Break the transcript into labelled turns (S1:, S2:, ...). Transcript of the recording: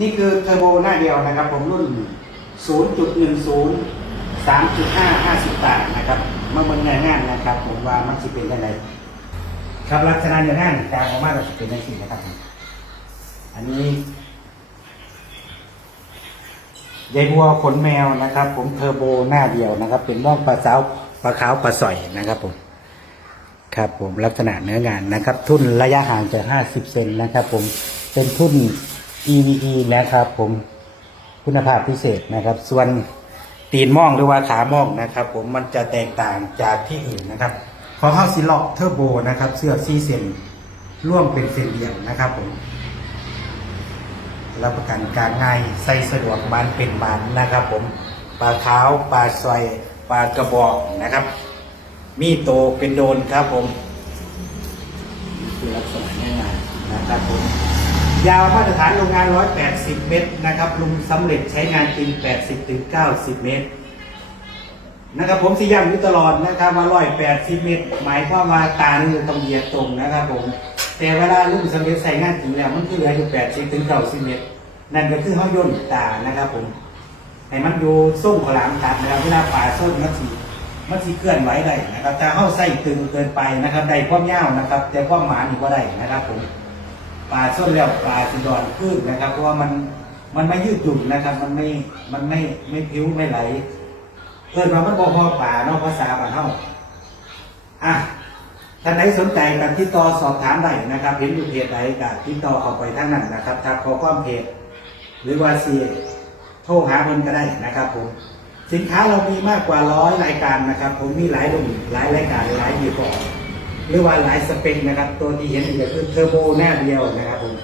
S1: นี่คือเทอร์โบหน้าเดียวนะครับ ผมรุ่น 0.10 3.5 50ตางนะครับมาเบิ่งงานงานนะครับ ผมว่ามันจะเป็นยังไงครับลักษณะอย่างนั้นกลางออกมาจะเป็นยังไงนะครับผมอันนี้ยายบัวขนแมวนะครับ ผมเทอร์โบหน้าเดียวนะครับ เป็นม่องปลาสาวปลาขาวปลาสอยนะครับผมครับผมลักษณะเนื้องานนะครับ ทุ่นระยะห่างจาก 50 เซนนะครับ ผมเป็นทุ่น EVE นะครับผมคุณภาพพิเศษนะครับ ส่วนตีนม่องหรือว่าขาม่องนะครับ ผมมันจะแตกต่างจากที่อื่นนะครับของเข้าซิล็อกเทอร์โบนะครับ เสื้อซีเซนร่วมเป็นเส้นเดียวนะครับผมรับประกันการง่ายใส่สะดวกบานเป็นบานนะครับ ผมปลาขาปลาซอยปลากระบอกนะครับ มีโตเป็นโดนครับผม ยาวมาตรฐานโรงงาน 180 เมตรนะครับลุมสำเร็จใช้งานจริง 80 ถึง 90 เมตรนะครับผมสิย้ำอยู่ตลอดนะครับว่า180 เมตร หมายความว่าตานี่ต้องเหยียดตรงนะครับผมแต่เวลาลุมสำเร็จใช้งานจริงแล้วมันคือเหลืออยู่ 80 ถึง 90 เมตร นั่นก็คือเขาย่นตานะครับผมให้มันดูส้มขลามตัดนะครับเวลาป่าส้มมันสีมันสีเคลื่อนไหวได้นะครับถ้าเข้าไส้ตึงเกินไปนะครับได้ความยาวนะครับ แต่ความหมานี่ก็ได้นะครับผม ปลาส้นแล้วปลาสีดอนขึ้นนะครับ เพราะว่ามันมันไม่ยืดหยุ่นนะครับ มันไม่มันไม่ไม่พิ้วไม่ไหลเกินมามันบอพอป่าเนาะภาษาบ้านเฮาอะท่านไหนสนใจกันที่ต่อสอบถามได้นะครับ เห็นอยู่เพจใดกับที่ต่อเข้าไปทั้งนั้นนะครับถ้าขอความเพจหรือว่าเสียโทรหาเพิ่นก็ได้นะครับผมสินค้าเรามีมากกว่าร้อยรายการนะครับ ผมมีหลายรุ่นหลายรายการหลายยี่ห้อ หรือว่าหลายสเปคนะครับ ตัวที่เห็นอยู่ก็คือเทอร์โบหน้าเดียวนะครับผม